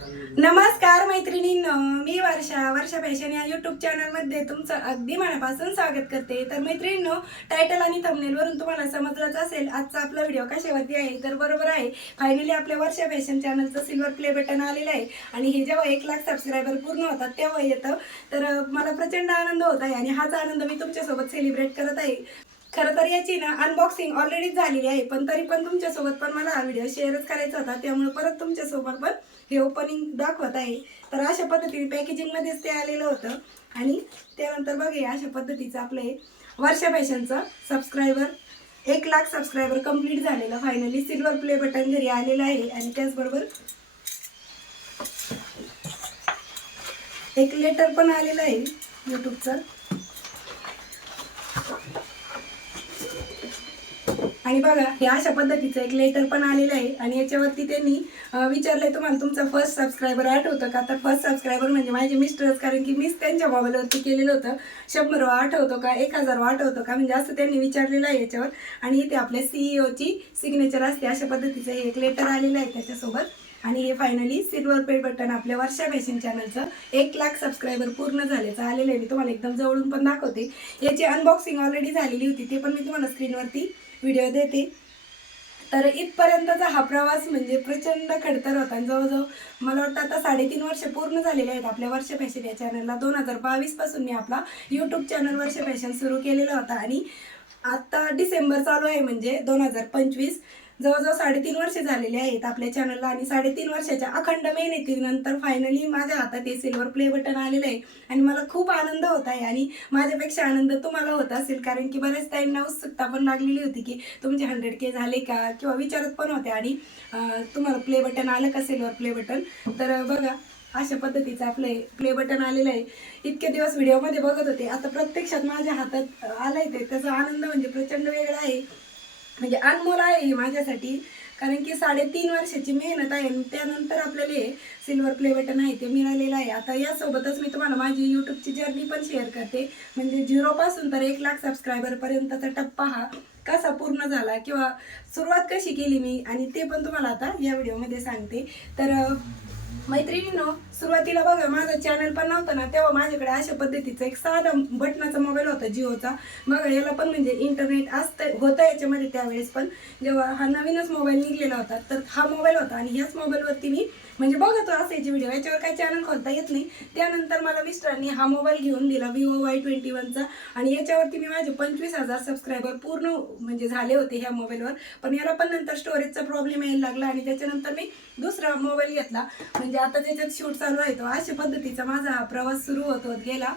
नमस्कार मैत्रिणींनो, मी वर्षा फॅशन या यूट्यूब चॅनलमध्ये तुमचं अगदी मनापासून स्वागत करते. तर मैत्रिणींनो, टायटल आणि थंबनेलवरून तुम्हाला समजलंच असेल आजचा आपला व्हिडिओ कशावरती आहे. तर बरोबर आहे, फायनली आपल्या वर्षा फॅशन चॅनलचं सिल्वर प्ले बटन आलेलं आहे आणि हे जेव्हा 1 लाख सबस्क्रायबर पूर्ण होतात तेव्हा येतं. तर मला प्रचंड आनंद होत आहे आणि हाच आनंद मी तुमच्यासोबत सेलिब्रेट करत आहे. खरं तर याची ना अनबॉक्सिंग ऑलरेडीच झालेली आहे, पण तरी पण तुमच्यासोबत पण मला हा व्हिडिओ शेअरच करायचा होता, त्यामुळे परत तुमच्यासोबत पण हे ओपनिंग दाखवत आहे. तर अशा पद्धतीने पॅकेजिंगमध्येच ते आलेलं होतं आणि त्यानंतर बघा अशा पद्धतीचं आपलं वर्षा फॅशनचं सबस्क्रायबर 1 लाख सबस्क्रायबर कंप्लीट झालेलं फायनली सिल्वर प्ले बटन घरी आलेलं आहे. आणि त्याचबरोबर एक लेटर पण आलेलं आहे यूट्यूबचं. आणि बघा हे अशा पद्धतीचं एक लेटर पण आलेलं आहे आणि याच्यावरती त्यांनी विचारलंय तुम्हाला तुमचा फर्स्ट सबस्क्रायबर आठवतं का. तर फर्स्ट सबस्क्रायबर म्हणजे माझे मिस्टरच, कारण की मीच त्यांच्या मोबाईलवरती केलेलं होतं. 100 आठवतो का, 1000 आठवतो का, म्हणजे असं त्यांनी विचारलेलं आहे याच्यावर. आणि इथे आपल्या सीईओची सिग्नेचर असते. अशा पद्धतीचं एक लेटर आलेलं आहे त्याच्यासोबत. आणि हे फायनली सिल्वर प्ले बटन आपल्या वर्षा फॅशन चॅनलचं 1 लाख सबस्क्रायबर पूर्ण झाल्याचं आलेलं आहे. मी तुम्हाला एकदम जवळून पण दाखवते. याची अनबॉक्सिंग ऑलरेडी झालेली होती, ते पण मी तुम्हाला स्क्रीनवरती व्हिडिओ देते. तर इथपर्यंतचा हा प्रवास म्हणजे प्रचंड खडतर होता. जवळजवळ मला वाटतं आता 3.5 वर्ष पूर्ण झालेले आहेत आपल्या वर्षा फॅशन या चॅनलला. 2022 पासून मी आपला यूट्यूब चॅनल वर्षा फॅशन सुरू केलेला होता आणि आता डिसेंबर चालू आहे म्हणजे 2025. जवळजवळ 3.5 वर्ष झालेले आहेत आपल्या चॅनलला आणि 3.5 वर्षाच्या अखंड मेहनतीनंतर फायनली माझ्या हातात हे सिल्वर प्ले बटन आलेलं आहे आणि मला खूप आनंद होत आहे. आणि माझ्यापेक्षा आनंद तुम्हाला होत असेल, कारण की बऱ्याच ताईंना उत्सुकता पण लागलेली होती की तुमचे 100K झाले का, किंवा विचारत पण होते. आणि तुम्हाला प्ले बटन आलं का सिल्वर प्ले बटन. तर बघा अशा पद्धतीचं आपलं प्ले बटन आलेलं आहे. इतके दिवस व्हिडिओमध्ये बघत होते, आता प्रत्यक्षात माझ्या हातात आलंय ते. त्याचा आनंद म्हणजे प्रचंड वेगळा आहे, म्हणजे अनमोल आहे हे माझ्यासाठी. कारण की 3.5 वर्षाची मेहनत आहे आणि त्यानंतर आपल्याला हे सिल्वर प्ले बटन आहे ते मिळालेलं आहे. आता यासोबतच मी तुम्हाला माझी यूट्यूबची जर्नी पण शेअर करते, म्हणजे 0 पासून तर 1 लाख सबस्क्रायबरपर्यंतचा टप्पा हा कसा पूर्ण झाला किंवा सुरुवात कशी केली मी, आणि ते पण तुम्हाला आता या व्हिडिओमध्ये सांगते. तर मैत्रिणींनो, सुरुवातीला बघा माझं चॅनल पण नव्हतं ना, तेव्हा माझ्याकडे अशा पद्धतीचं एक साधा बटनाचा मोबाईल होता जिओचा. बघा याला पण म्हणजे इंटरनेट असतं होतं याच्यामध्ये त्यावेळेस, पण जेव्हा हा नवीनच मोबाईल निघलेला होता तर हा मोबाईल होता आणि ह्याच मोबाईलवरती मी म्हणजे बघत असायची व्हिडिओ. याच्यावर काही चॅनल खोलता येत नाही. त्यानंतर मला मिस्टरांनी हा मोबाईल घेऊन दिला Vivo Y21चा आणि याच्यावरती मी माझे 25,000 सबस्क्रायबर पूर्ण म्हणजे झाले होते ह्या मोबाईलवर. पण याला पण नंतर स्टोरेजचा प्रॉब्लेम यायला लागला आणि त्याच्यानंतर मी दुसरा मोबाईल घेतला, म्हणजे आता त्याच्यात शूट चालू आहे. तो अशा पद्धतीचा माझा हा प्रवास सुरू होत गेला.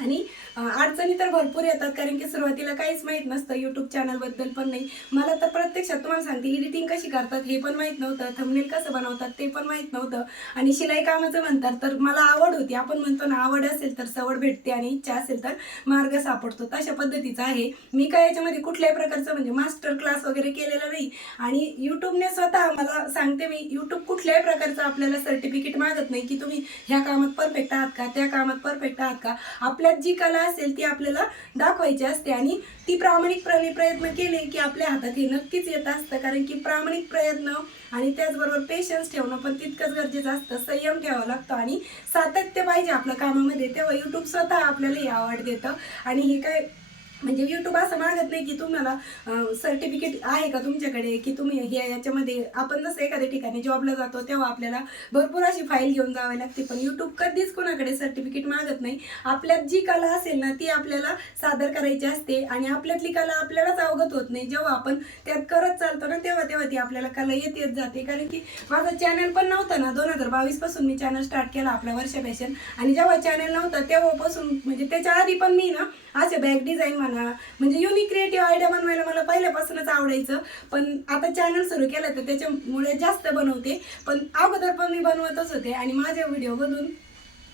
आणि अडचणी तर भरपूर येतात, कारण की सुरुवातीला काहीच माहीत नसतं यूट्यूब चॅनलबद्दल पण नाही. मला तर प्रत्यक्षात तुम्हाला सांगते, एडिटिंग कशी करतात हे पण माहीत नव्हतं, थंबनेल कसं बनवतात ते पण माहीत नव्हतं. आणि शिलाई कामाचं म्हणतात तर मला आवड होती. आपण म्हणतो ना, आवड असेल तर सवड भेटते आणि इच्छा असेल तर मार्ग सापडतो, तशा पद्धतीचं आहे. मी काय याच्यामध्ये कुठल्याही प्रकारचं म्हणजे मास्टर क्लास वगैरे केलेला नाही. आणि यूट्यूबने स्वतः मला सांगते मी, यूट्यूब कुठल्याही प्रकारचं आपल्याला सर्टिफिकेट मागत नाही की तुम्ही ह्या कामात परफेक्ट आहात का, त्या कामात परफेक्ट आहात का. आपल्यात जी कला असेल ती आपल्याला दाखवायची असते आणि ती प्रामाणिकपणे प्रयत्न केले की आपल्या हातात हे नक्कीच येत असतं. कारण की प्रामाणिक प्रयत्न आणि त्याचबरोबर पेशन्स ठेवणं पण तितकंच गरजेचं असतं. संयम ठेवावा लागतो आणि सातत्य पाहिजे आपल्या कामामध्ये, तेव्हा यूट्यूब स्वतः आपल्याला ही आवड देतं. आणि हे काय म्हणजे यूट्यूब असं मागत नाही की तुम्हाला सर्टिफिकेट आहे का तुमच्याकडे, की तुम्ही हे याच्यामध्ये. आपण जसं एखाद्या ठिकाणी जॉबला जातो तेव्हा आपल्याला भरपूर अशी फाईल घेऊन जावी लागते, पण यूट्यूब कधीच कोणाकडे सर्टिफिकेट मागत नाही. आपल्यात जी कला असेल ना ती आपल्याला सादर करायची असते आणि आपल्यातली कला आपल्यालाच अवगत होत नाही. जेव्हा आपण त्यात करत चालतो ना तेव्हा तेव्हा ती आपल्याला कला येत जाते. कारण की माझं चॅनल पण नव्हतं ना, 2022 पासून मी चॅनल स्टार्ट केला आपल्या वर्षा फॅशन. आणि जेव्हा चॅनल नव्हतं तेव्हापासून म्हणजे त्याच्या आधी पण मी ना असे बॅग डिझाईन म्हणा, म्हणजे युनिक क्रिएटिव्ह आयडिया बनवायला मला पहिल्यापासूनच आवडायचं. पण आता चॅनल सुरू केलं तर त्याच्यामुळे जास्त बनवते, पण अगोदर पण मी बनवतच होते. आणि माझ्या व्हिडिओ बघून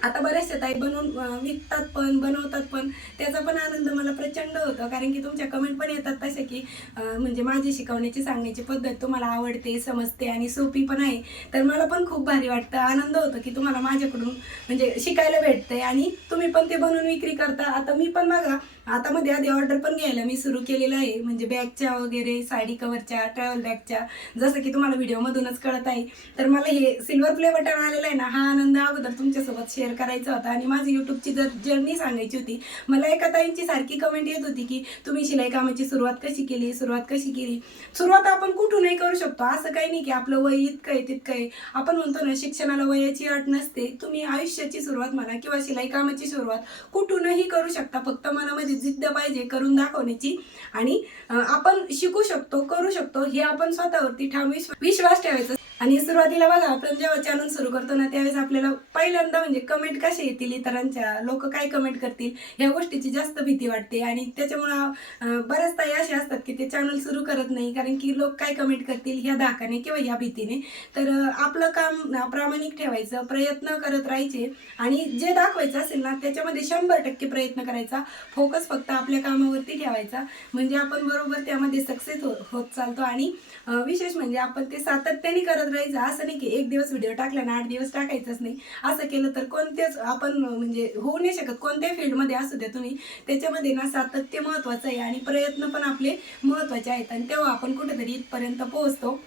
आता बऱ्याचशा ताई बनवून विकतात पण बनवतात पण, त्याचा पण आनंद मला प्रचंड होतो. कारण की तुमच्या कमेंट पण येतात तसे की म्हणजे माझी शिकवण्याची सांगण्याची पद्धत तुम्हाला आवडते, समजते आणि सोपी पण आहे. तर मला पण खूप भारी वाटतं, आनंद होतो की तुम्हाला माझ्याकडून म्हणजे शिकायला भेटतंय आणि तुम्ही पण ते बनवून विक्री करता. आता मी पण बघा आता मध्ये आधी ऑर्डर पण घ्यायला मी सुरू केलेलं आहे, म्हणजे बॅगच्या वगैरे, साडी कव्हरच्या, ट्रॅव्हल बॅगच्या, जसं की तुम्हाला व्हिडिओमधूनच कळत आहे. तर मला हे सिल्वर प्ले बटन आलेलं आहे ना, हा आनंद अगोदर तुमच्यासोबत शेअर करायचा होता आणि माझी यूट्यूबची जर्नी सांगायची होती. मला एका ताईंची सारखी कमेंट येत होती की तुम्ही शिलाई कामाची सुरुवात कशी केली. सुरुवात आपण कुठूनही करू शकतो, असं काही नाही की आपलं वय इतकं आहे तितकं आहे. आपण म्हणतो ना, शिक्षणाला वयाची अट नसते. तुम्ही आयुष्याची सुरुवात म्हणा किंवा शिलाई कामाची सुरुवात कुठूनही करू शकता. फक्त मनामध्ये जिद्द पाहिजे करून दाखवण्याची, आणि आपण शिकू शकतो, करू शकतो, हे आपण स्वतःवरती ठाम विश्वास ठेवायचा. आणि सुरुवातीला बघा, आपण जेव्हा चॅनल सुरू करतो ना, त्यावेळेस आपल्याला पहिल्यांदा म्हणजे कमेंट कशा येतील, इतरांच्या लोक काय कमेंट करतील ह्या गोष्टीची जास्त भीती वाटते. आणि त्याच्यामुळं बऱ्याच ताई असे असतात की ते चॅनल सुरू करत नाही, कारण की लोक काय कमेंट करतील ह्या धाकाने किंवा ह्या भीतीने. तर आपलं काम प्रामाणिक ठेवायचं, प्रयत्न करत राहायचे, आणि जे दाखवायचं असेल ना त्याच्यामध्ये 100% प्रयत्न करायचा. फोकस फक्त आपल्या कामावरती ठेवायचा, म्हणजे आपण बरोबर त्यामध्ये सक्सेस होत चालतो. आणि विशेष म्हणजे आपण ते सातत्याने करत राहायचं. असं नाही की एक दिवस व्हिडिओ टाकला ना 8 दिवस टाकायचंच नाही. असं केलं तर कोणतेच आपण म्हणजे होऊ नाही शकत. कोणत्याही फील्डमध्ये असू द्या तुम्ही, त्याच्यामध्ये ना सातत्य महत्त्वाचं आहे आणि प्रयत्न पण आपले महत्त्वाचे आहेत, आणि तेव्हा आपण कुठेतरी इथपर्यंत पोहोचतो.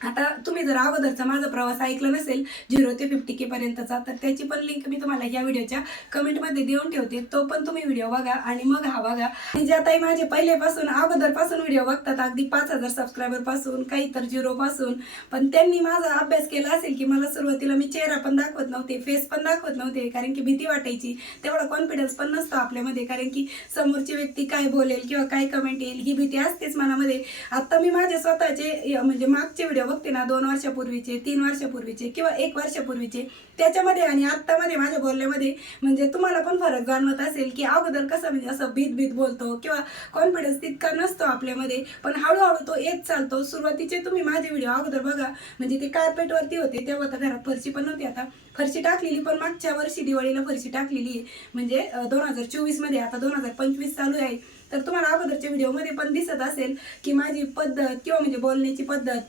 आता तुम्ही जर अगोदरचा माझा प्रवास ऐकला नसेल 0 ते 50K पर्यंतचा, तर त्याची पण लिंक मी तुम्हाला या व्हिडिओच्या कमेंटमध्ये देऊन ठेवते. तो पण तुम्ही व्हिडिओ बघा आणि मग हा बघा. आणि ज्या ताई माझे पहिल्यापासून अगोदरपासून व्हिडिओ बघतात, अगदी 5000 सबस्क्रायबर पासून, काही तर 0 पासून, पण त्यांनी माझा अभ्यास केला असेल की मला सुरुवातीला मी चेहरा पण दाखवत नव्हते, फेस पण दाखवत नव्हते, कारण की भीती वाटायची. तेवढा कॉन्फिडन्स पण नसतो आपल्यामध्ये, कारण की समोरची व्यक्ती काय बोलेल किंवा काय कमेंट येईल ही भीती असतेच मनामध्ये. आता मी माझे स्वतःचे म्हणजे मागचे व्हिडिओ बघते ना, 2 वर्षापूर्वीचे, 3 वर्षापूर्वीचे किंवा 1 वर्षापूर्वीचे, त्याच्यामध्ये आणि आत्तामध्ये माझ्या बोलण्यामध्ये म्हणजे तुम्हाला पण फरक जाणवत असेल की अगोदर कसं म्हणजे असं भीत बोलतो किंवा कॉन्फिडन्स तितका नसतो आपल्यामध्ये, पण हळूहळू तो येत चालतो. सुरुवातीचे तुम्ही माझे व्हिडिओ अगोदर बघा, म्हणजे ते कार्पेटवरती होते, तेव्हा तर घरात फरशी पण नव्हती. आता फरशी टाकलेली, पण मागच्या वर्षी दिवाळीला फरशी टाकलेली आहे, म्हणजे 2024 मध्ये. आता 2025 चालू आहे. तर तुम्हाला अगोदरच्या व्हिडिओमध्ये पण दिसत असेल की माझी पद्धत किंवा म्हणजे बोलण्याची पद्धत,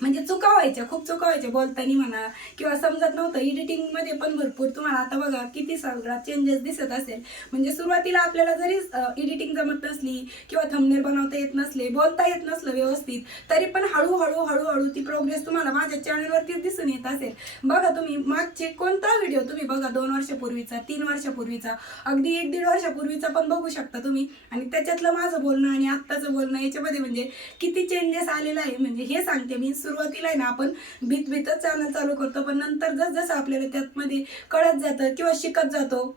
म्हणजे चुका व्हायच्या, खूप चुका व्हायच्या बोलताना म्हणा, किंवा समजत नव्हतं. एडिटिंगमध्ये पण भरपूर तुम्हाला आता बघा किती सगळा चेंजेस दिसत असेल. म्हणजे सुरुवातीला आपल्याला जरी एडिटिंग जमत नसली किंवा थंबनेल बनवता येत नसले, बोलता येत नसलं व्यवस्थित, तरी पण हळूहळू ती प्रोग्रेस तुम्हाला माझ्या चॅनलवरतीच दिसून येत असेल. बघा तुम्ही मागचे कोणता व्हिडिओ तुम्ही बघा, 2 वर्षापूर्वीचा, 3 वर्षापूर्वीचा, अगदी 1-1.5 वर्षापूर्वीचा पण बघू शकता तुम्ही, आणि त्याच्यातलं माझं बोलणं आणि आत्ताचं बोलणं याच्यामध्ये म्हणजे किती चेंजेस आलेला आहे. म्हणजे हे सांगते मी, सुरुवातीला आहे ना आपण भीतच चॅनल चालू करतो, पण नंतर जसं आपल्याला त्यामध्ये कळत जातं किंवा शिकत जातो,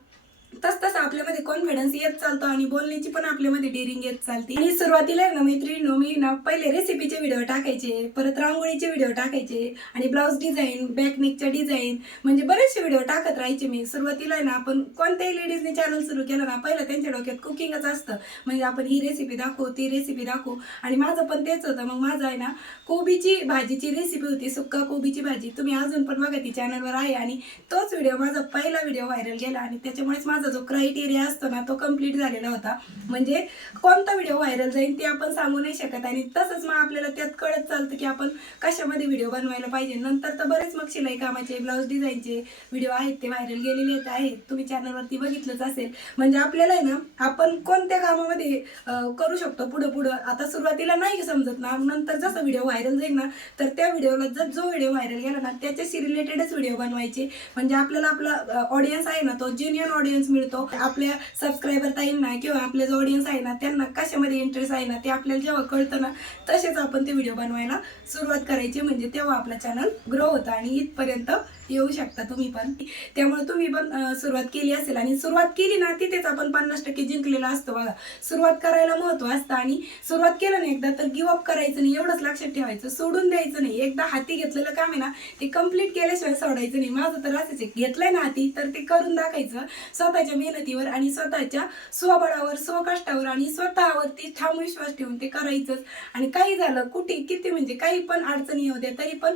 तसं आपल्यामध्ये कॉन्फिडन्स येत चालतो आणि बोलण्याची पण आपल्यामध्ये डेअरिंग येत चालते. आणि सुरुवातीला ना मैत्रिणींनो, मी ना पहिले रेसिपीचे व्हिडिओ टाकायचे, परत रांगोळीचे व्हिडिओ टाकायचे, आणि ब्लाऊज डिझाईन, बॅकनेकच्या डिझाईन, म्हणजे बरेचसे व्हिडिओ टाकत राहायचे मी. सुरुवातीला ना आपण कोणत्याही लेडीजने चॅनल सुरू केलं ना, पहिलं त्यांच्या डोक्यात कुकिंगच असतं, म्हणजे आपण ही रेसिपी दाखवू, ती रेसिपी दाखवू. आणि माझं पण तेच होतं. मग माझं आहे ना कोबीची भाजीची रेसिपी होती, सुक्का कोबीची भाजी. तुम्ही अजून पण बघा, ती चॅनलवर आहे, आणि तोच व्हिडिओ माझा पहिला व्हिडिओ व्हायरल गेला, आणि त्याच्यामुळेच माझा जो क्रायटेरिया असतो ना तो कंप्लीट झालेला होता. म्हणजे कोणता व्हिडिओ व्हायरल जाईल ते आपण सांगू नाही शकत, आणि तसंच मग आपल्याला त्यात कळत चालतं की आपण कशामध्ये व्हिडिओ बनवायला पाहिजे. नंतर तर बरेच मग शिलाई कामाचे, ब्लाऊज डिझाईनचे व्हिडिओ आहेत, ते व्हायरल गेलेले आहेत, तुम्ही चॅनलवरती बघितलंच असेल. म्हणजे आपल्याला आहे ना, आपण कोणत्या कामामध्ये करू शकतो पुढं. आता सुरुवातीला नाही समजत ना, नंतर जसं व्हिडिओ व्हायरल जाईल ना, तर त्या व्हिडिओला जो व्हिडिओ व्हायरल गेला ना त्याच्याशी रिलेटेडच व्हिडिओ बनवायचे. म्हणजे आपल्याला आपला ऑडियन्स आहे ना, तो जेन्युइन ऑडियन्स मिळतो. आपल्या सबस्क्रायबर ताईंना किंवा आपले जो ऑडियन्स आहे ना, त्यांना कशामध्ये इंटरेस्ट आहे ना, ते आपल्याला जेव्हा कळतं ना, तसेच आपण ते व्हिडिओ बनवायला सुरुवात करायची. म्हणजे तेव्हा आपला चॅनल ग्रो होतं आणि इथपर्यंत येऊ शकता तुम्ही पण. त्यामुळे तुम्ही पण सुरुवात केली असेल, आणि सुरुवात केली ना तिथेच आपण 50% जिंकलेला असतो बघा. सुरुवात करायला महत्त्व असतं, आणि सुरुवात केलं ना एकदा तर गिव अप करायचं नाही, एवढंच लक्षात ठेवायचं, सोडून द्यायचं नाही. एकदा हाती घेतलेलं काम आहे ना, ते कंप्लीट केल्याशिवाय सोडायचं नाही. माझं तर असंच आहे, घेतलंय ना हाती तर ते करून दाखायचं स्वतःच्या मेहनतीवर आणि स्वतःच्या स्वबळावर, स्वकष्टावर आणि स्वतःवरती ठाम विश्वास ठेवून ते करायचंच. आणि काही झालं, कुठे किती म्हणजे काही पण अडचणी येऊ द्या, तरी पण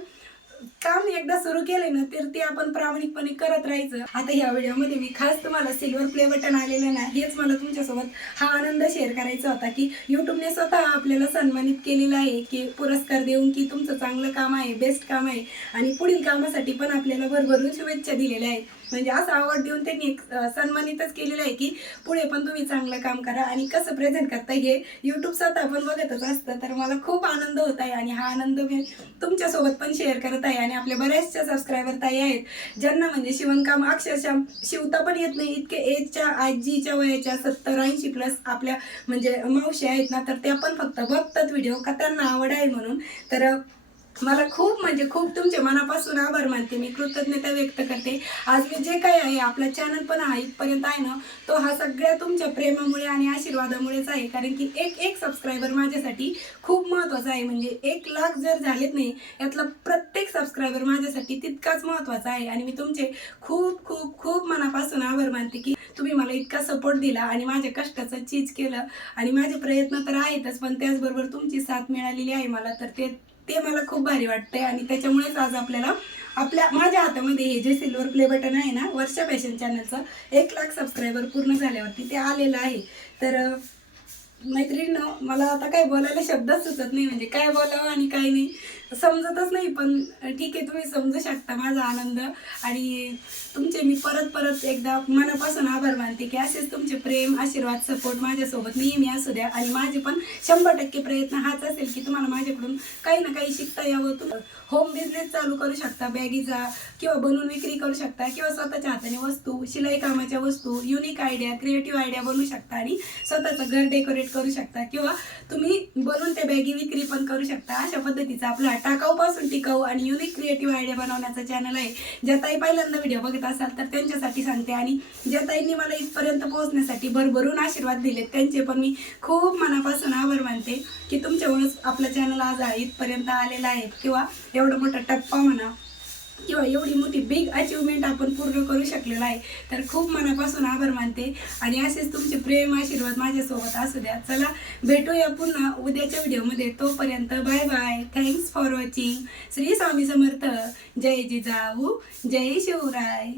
काम एकदा सुरू केले ना तर ते आपण प्रामाणिकपणे करत राहायचं. आता ह्या व्हिडिओमध्ये मी खास तुम्हाला सिल्वर प्ले बटन आलेलं ना हेच मला तुमच्यासोबत हा आनंद शेअर करायचा होता की यूट्यूबने स्वतः आपल्याला सन्मानित केलेलं आहे की पुरस्कार देऊन की तुमचं चांगलं काम आहे, बेस्ट काम आहे आणि पुढील कामासाठी पण आपल्याला भरभरून शुभेच्छा दिलेल्या आहेत. म्हणजे असं अवॉर्ड देऊन त्यांनी सन्मानितच केलेलं आहे की पुढे पण तुम्ही चांगलं काम करा आणि कसं प्रेझेंट करता हे यूट्यूब स्वतः पण बघतच असतं. तर मला खूप आनंद होत आहे आणि हा आनंद मी तुमच्यासोबत पण शेअर करत आहे. आणि आपल्या बऱ्याचशा सबस्क्रायबर ताई आहेत ज्यांना म्हणजे शिवणकाम अक्षरशः शिवता पण येत नाही, इतके एजच्या आजीच्या वयाच्या 70-80 प्लस आपल्या म्हणजे मावशी आहेत ना, तर त्या पण फक्त बघतात व्हिडिओ का त्यांना आवड आहे म्हणून. तर मला खूप म्हणजे खूप तुमचे मनापासून आभार मानते, मी कृतज्ञता व्यक्त करते. आज मी जे काही आहे आपला चॅनल पण हा इथपर्यंत आहे ना तो हा सगळ्या तुमच्या प्रेमामुळे आणि आशीर्वादामुळेच आहे. कारण की एक सबस्क्रायबर माझ्यासाठी खूप महत्त्वाचा आहे. म्हणजे 1 लाख जर झालेत नाही यातला प्रत्येक सबस्क्रायबर माझ्यासाठी तितकाच महत्त्वाचा आहे. आणि मी तुमचे खूप खूप खूप मनापासून आभार मानते की तुम्ही मला इतका सपोर्ट दिला आणि माझ्या कष्टाचं चीज केलं. आणि माझे प्रयत्न तर आहेतच पण त्याचबरोबर तुमची साथ मिळालेली आहे मला, तर ते मला खूप भारी वाटतंय. आणि त्याच्यामुळेच आज आपल्याला माझ्या हातामध्ये हे जे सिल्वर प्ले बटन आहे ना वर्षा फॅशन चॅनलचं 1 लाख सबस्क्रायबर पूर्ण झाल्यावरती ते आलेलं आहे. तर मैत्रिणींनो मला आता काय बोलायला शब्दच सुचत नाही, म्हणजे काय बोलावं आणि काय नाही समजतच नाही. पण ठीक आहे, तुम्ही समजू शकता माझा आनंद. आणि तुमचे मी परत एकदा मनापासून आभार मानते की असेच तुमचे प्रेम, आशीर्वाद, सपोर्ट माझ्यासोबत नेहमी असू द्या. आणि माझे पण 100% प्रयत्न हाच असेल की तुम्हाला माझ्याकडून काही ना काही शिकता यावं. तुम्ही होम बिझनेस चालू करू शकता बॅगीचा, किंवा बनवून विक्री करू शकता, किंवा स्वतःच्या हाताने वस्तू, शिलाई कामाच्या वस्तू, युनिक आयडिया, क्रिएटिव्ह आयडिया बनवू शकता आणि स्वतःचं घर डेकोरेट करू शकता, किंवा तुम्ही बनवून त्या बॅगी विक्री पण करू शकता. अशा पद्धतीचा आपला टाकाऊपासून टिकाऊ आणि युनिक क्रिएटिव्ह आयडिया बनवण्याचा चॅनल आहे. ज्या ताई पहिल्यांदा व्हिडिओ बघत असाल तर त्यांच्यासाठी सांगते. आणि ज्या ताईंनी मला इथपर्यंत पोहोचण्यासाठी भरभरून आशीर्वाद दिलेत त्यांचे पण मी खूप मनापासून आभार मानते की तुमच्यामुळेच आपलं चॅनल आज इथपर्यंत आलेलं आहे, किंवा एवढा मोठा टप्पा म्हणा किंवा एवढी मोठी बिग अचिव्हमेंट आपण पूर्ण करू शकलेलो आहे. तर खूप मनापासून आभार मानते. आणि असेच तुमचे प्रेम, आशीर्वाद माझ्यासोबत असू द्या. चला भेटूया पुन्हा उद्याच्या व्हिडिओमध्ये. तोपर्यंत bye bye. Thanks for watching. Shri Swami Samarth. जय जिजाऊ, जय शिवराय.